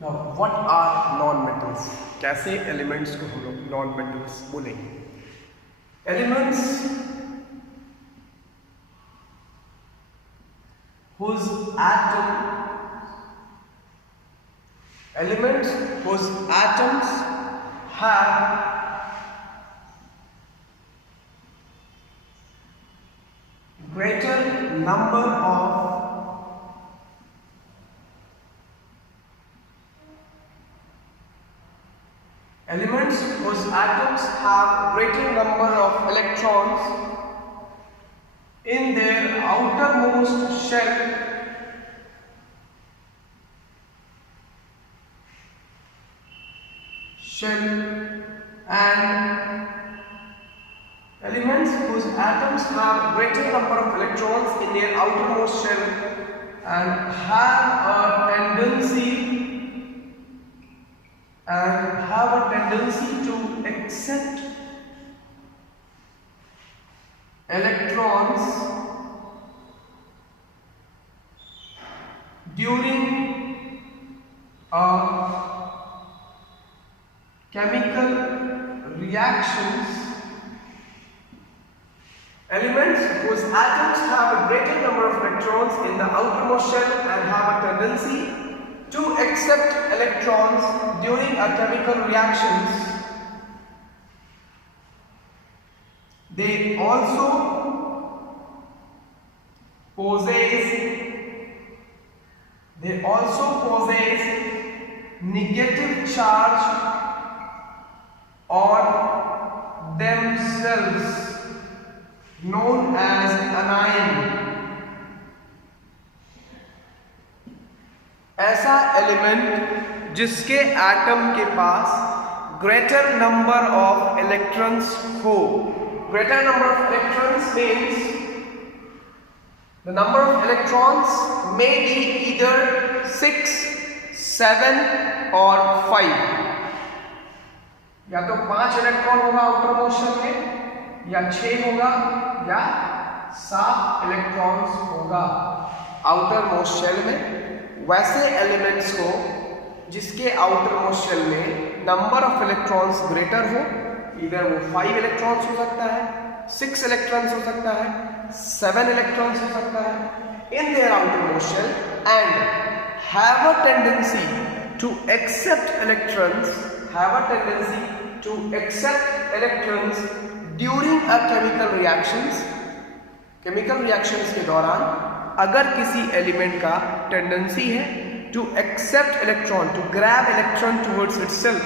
Now, what are non-metals? कैसे एलिमेंट्स को हम लोग नॉन मेटल्स बोलेंगे? Elements whose atoms have greater number of elements whose atoms have greater number of electrons in their outermost shell and elements whose atoms have greater number of electrons in their outermost shell and have a tendency to accept electrons during chemical reactions. Elements whose atoms have a greater number of electrons in the outermost shell and have a tendency to accept electrons during a chemical reactions. They also possess negative charge on themselves known as anion. ऐसा element जिसके एटम के पास greater number of electrons हो. Greater number of electrons means the number of electrons may be either 6, 7 or 5. या तो 5 इलेक्ट्रॉन होगा outer motion में, या 6 होगा, या 7 इलेक्ट्रॉन्स होगा आउटर मोस्ट शेल में. वैसे एलिमेंट्स को जिसके आउटर मोस्ट शेल में नंबर ऑफ इलेक्ट्रॉन्स ग्रेटर हो, इधर वो 5 इलेक्ट्रॉन्स हो सकता है, 6 इलेक्ट्रॉन्स हो सकता है, 7 इलेक्ट्रॉन्स हो सकता है in their outermost shell and have a tendency to accept electrons during a chemical reactions के दौरान अगर किसी एलिमेंट का टेंडेंसी है to accept electron, to grab electron towards itself,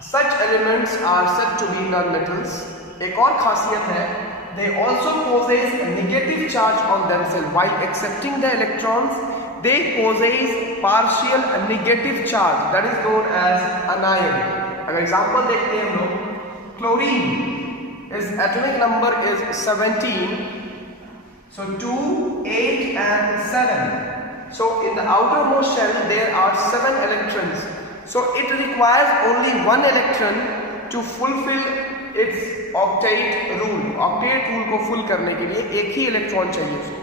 such elements are said to be non-metals. एक और खासियत है, they also possess a negative charge on themselves. While accepting the electrons, they possess partial negative charge that is known as anion. अगर एग्जाम्पल देखते हैं हम लोग, chlorine is atomic number is 17, so 2, 8 and 7. So in the outermost shell there are 7 electrons. So it requires only 1 electron to fulfill its octet rule. Octet rule को फुल करने के लिए एक ही इलेक्ट्रॉन चाहिए उसको.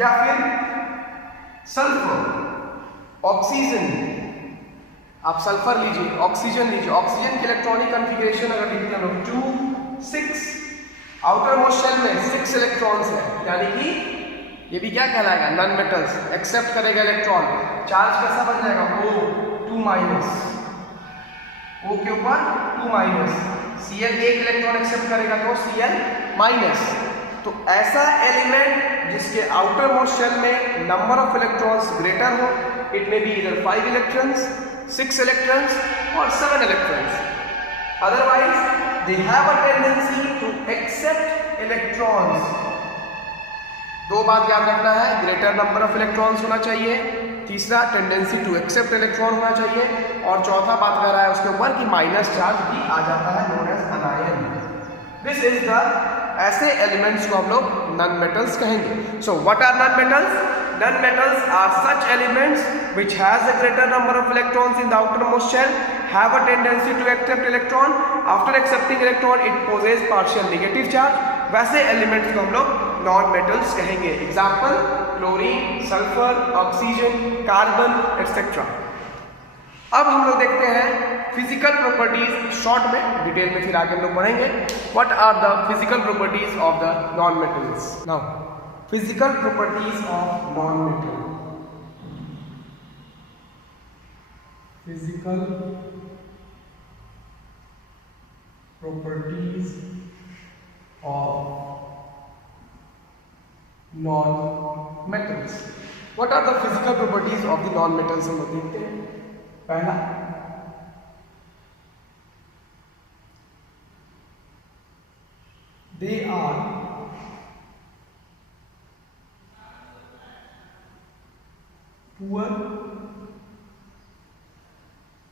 या फिर सल्फर, ऑक्सीजन, आप सल्फर लीजिए, ऑक्सीजन लीजिए, ऑक्सीजन की इलेक्ट्रॉनिक कॉन्फ़िगरेशन अगर लिखते हैं लोग 2, 6, आउटर मोस्ट शेल में 6 इलेक्ट्रॉन्स है, यानी कि ये भी क्या कहलाएगा, नॉन मेटल्स. एक्सेप्ट करेगा इलेक्ट्रॉन, चार्ज कैसा बन जाएगा, O2 माइनस, O के ऊपर 2 माइनस, Cl एक इलेक्ट्रॉन एक्सेप्ट करेगा तो Cl माइनस. तो ऐसा एलिमेंट जिसके आउटर मोस्ट शेल में नंबर ऑफ इलेक्ट्रॉन्स ग्रेटर हो, इट मे बी इधर 5 इलेक्ट्रॉन्स, 6 इलेक्ट्रॉन्स और 7 electrons. Otherwise they have a tendency to accept electrons. दो बात याद रखना है, ग्रेटर नंबर ऑफ इलेक्ट्रॉन्स होना चाहिए, तीसरा टेंडेंसी टू एक्सेप्ट इलेक्ट्रॉन होना चाहिए, और चौथा बात कर रहा है उसके ऊपर कि माइनस चार्ज भी आ जाता है, known as anion. This is the ऐसे एलिमेंट्स को हम लोग नॉन मेटल्स कहेंगे. So what are non metals? Non metals are such elements which has a greater number of electrons in the outermost shell, have a tendency to accept electron. After accepting electron, it possesses partial negative charge. वैसे elements को हम लोग non metals कहेंगे. Example chlorine, sulphur, oxygen, carbon etcetera. अब हम लोग देखते हैं फिजिकल प्रॉपर्टीज शॉर्ट में, डिटेल में फिर आगे हम लोग पढ़ेंगे। What are the physical properties of the non metals. Now physical properties of non metal. Physical properties of non metals. What are the physical properties of the non metals हम लोग देखते हैं। पहला, they are poor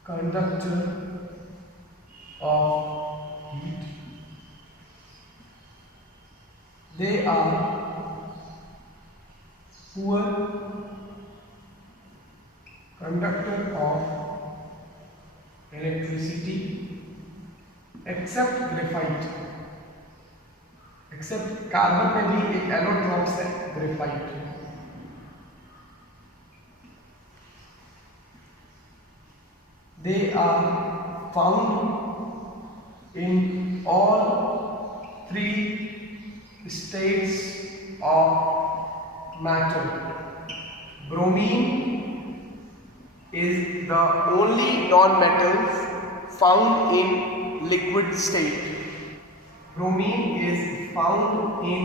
conductor of heat. They are poor conductor of electricity except graphite, except carbon में भी एक एलोट्रॉप्स है graphite. They are found in all three states of matter. Bromine is the only non-metal found in liquid state. Bromine is found in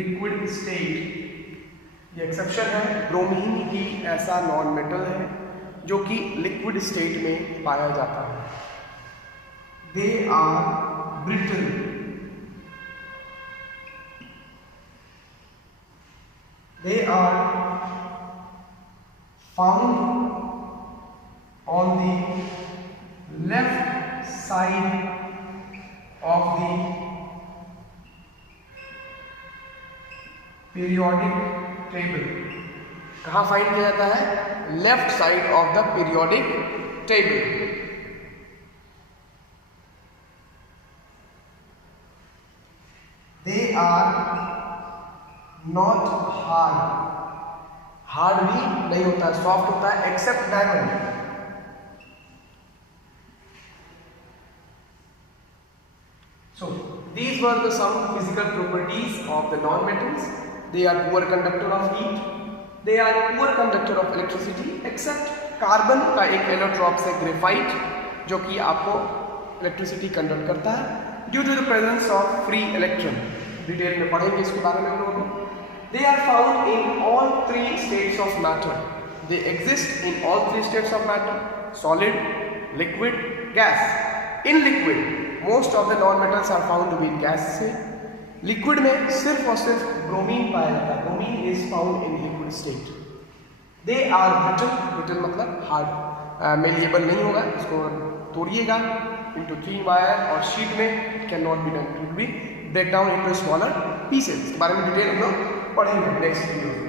liquid state. ये एक्सेप्शन है, ब्रोमीन ही ऐसा non metal है जो कि लिक्विड स्टेट में पाया जाता है। They are brittle. They are found on the left side of the periodic table. कहाँ फाइंड किया जाता है? Left side of the periodic table. They are not hard, hard भी नहीं होता है, सॉफ्ट होता है, except diamond. So these were the some physical properties of the non-metals. They are poor conductor of heat. They are poor conductor of electricity except carbon का एक एलोट्रॉप्स है ग्रेफाइट जो कि आपको इलेक्ट्रिसिटी कंडक्ट करता है due to the presence of free electron. Detail में पढ़ेंगे इसके बारे में हम लोग। They are found in all three states of matter. They exist in all three states of matter: solid, liquid, gas. In liquid, most of the non-metals are found to be in gas से। Liquid में सिर्फ और सिर्फ bromine पाया जाता है। Bromine is found in liquid state. They are brittle, brittle मतलब hard, malleable नहीं होगा, इसको तोड़िएगा इनटू थिन वायर और शीट में can not be done, it be break down into smaller pieces. इसके बारे में डिटेल हम लोग पढ़ेंगे नेक्स्ट वीडियो में।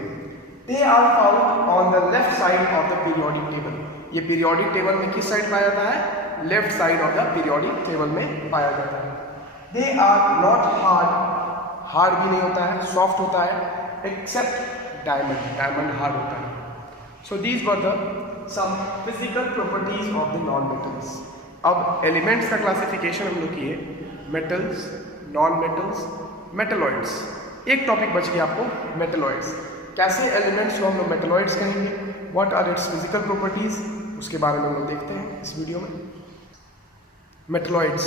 They are found on the left side of the periodic table. ये पीरियोडिक टेबल में किस साइड पाया जाता है? Left side of the periodic table में पाया जाता है। They are not hard, hard भी नहीं होता है, सॉफ्ट होता है, एक्सेप्ट डायमंड, डायमंड हार्ड होता है। So these were the some physical properties of the non metals. अब एलिमेंट्स का क्लासिफिकेशन हम लोग किए, मेटल्स, नॉन मेटल्स, मेटलॉइड्स। एक टॉपिक बच गया आपको, मेटलॉइड्स। कैसे एलिमेंट्स को हम लोग मेटलॉइड्स कहेंगे, what are its physical properties, उसके बारे में हम लोग देखते हैं इस वीडियो में। Metalloids,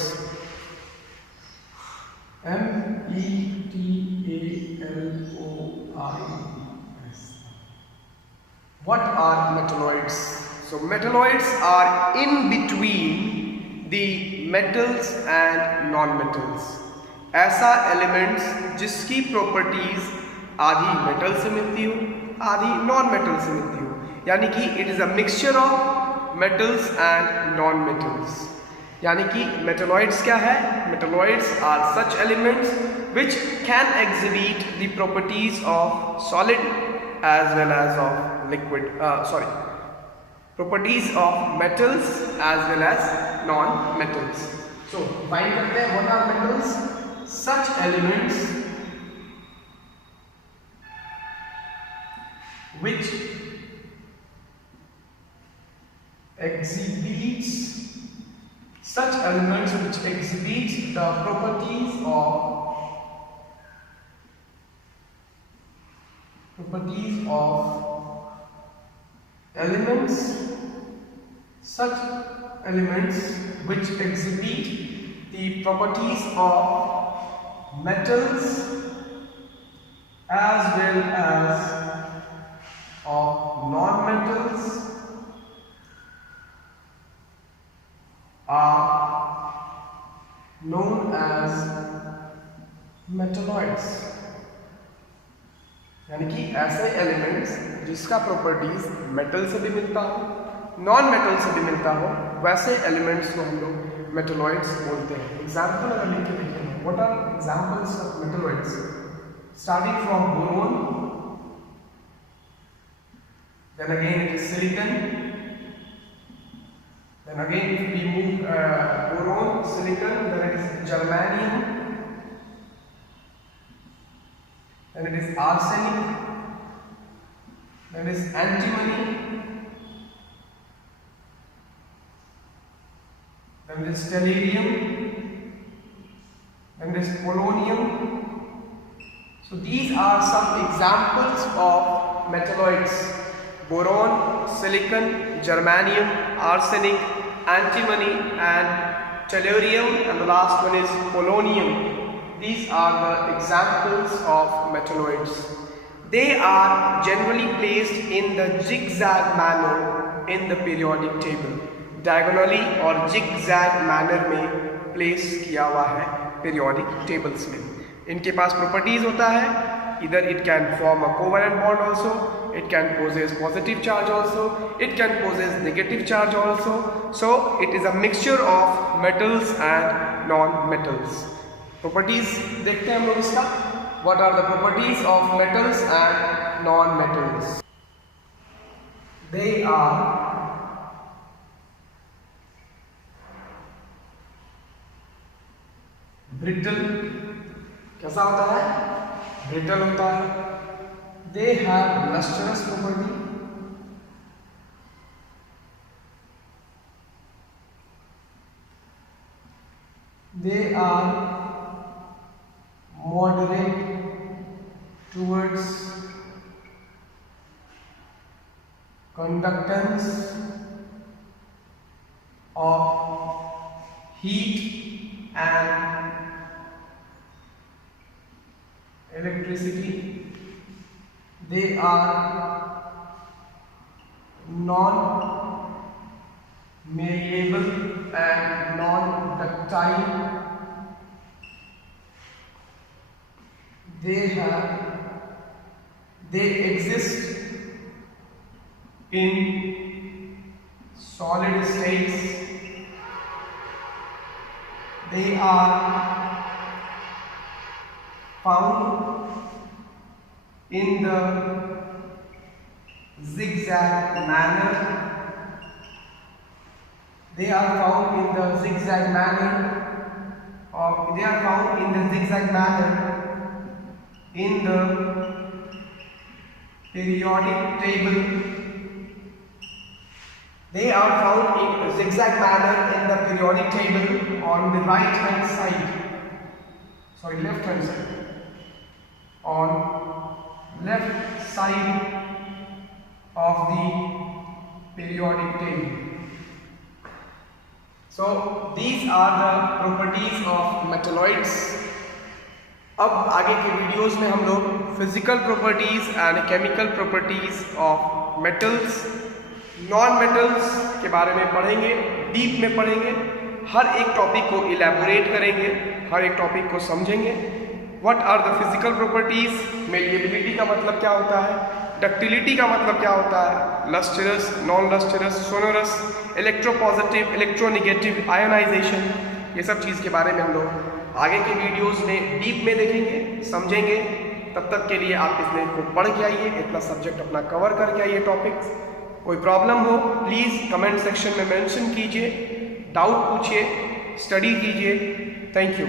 METALOIDS. What are metalloids? So metalloids are in between the metals and non-metals. ऐसा एलिमेंट्स जिसकी प्रॉपर्टीज आधी मेटल से मिलती हो, आधी नॉन मेटल से मिलती हो, यानी कि it is a mixture of metals and non metals. यानी कि मेटलॉइड्स क्या है? Metalloids are such elements which can exhibit the properties of solid as well as of liquid, properties of metals as well as non-metals. So find करते हैं what are metals? Such elements which exhibits such elements which exhibit the properties of elements, such elements which exhibit the properties of metals as well as of non-metals are known as metalloids। यानी कि ऐसे एलिमेंट्स जिसका properties metal से भी मिलता हो, non metal से भी मिलता हो, वैसे एलिमेंट्स को हम लोग मेटलॉइड्स बोलते हैं। एग्जाम्पल अगर लेके देखें, what are examples of metalloids? Starting from boron, then again it is silicon, then again if we move boron, silicon, then it is germanium, then it is arsenic, then it is antimony, then it is tellurium, then it is polonium. So these are some examples of metalloids: boron, silicon, germanium, arsenic, antimony and tellurium, and the last one is polonium. These are the examples of metalloids. They are generally placed in the zigzag manner in the periodic table. Diagonally और zigzag manner में place किया हुआ है periodic tables में। इनके पास properties होता है, either it can form a covalent bond also, it can possess positive charge also, it can possess negative charge also. So it is a mixture of metals and non-metals. Properties देखते हैं हम लोग इसका। What are the properties of metals and non-metals? They are brittle। कैसा होता है? brittle होता है। They have lustrous property, they are moderate towards conductance of heat and electricity. They are non-malleable and non-ductile. They exist in solid states. They are found in the zigzag manner. They are found in the zigzag manner, or they are found in the zigzag manner in the periodic table. They are found in a zigzag manner in the periodic table on the right hand side, sorry, left hand side, on left side of the periodic table. So these are the properties of metalloids. अब आगे के वीडियोस में हम लोग physical properties and chemical properties of metals, non metals के बारे में पढ़ेंगे, डीप में पढ़ेंगे, हर एक टॉपिक को इलैबोरेट करेंगे, हर एक टॉपिक को समझेंगे। What are the physical properties? Malleability का मतलब क्या होता है, डक्टिलिटी का मतलब क्या होता है, lustrous, non lustrous, sonorous, electropositive, electronegative, ionisation, ये सब चीज़ के बारे में हम लोग आगे के वीडियोस में डीप में देखेंगे, समझेंगे। तब तक के लिए आप इसमें को पढ़ के आइए, इतना सब्जेक्ट अपना कवर करके आइए टॉपिक्स। कोई प्रॉब्लम हो प्लीज़ कमेंट सेक्शन में मेंशन कीजिए, डाउट पूछिए, स्टडी कीजिए। Thank you.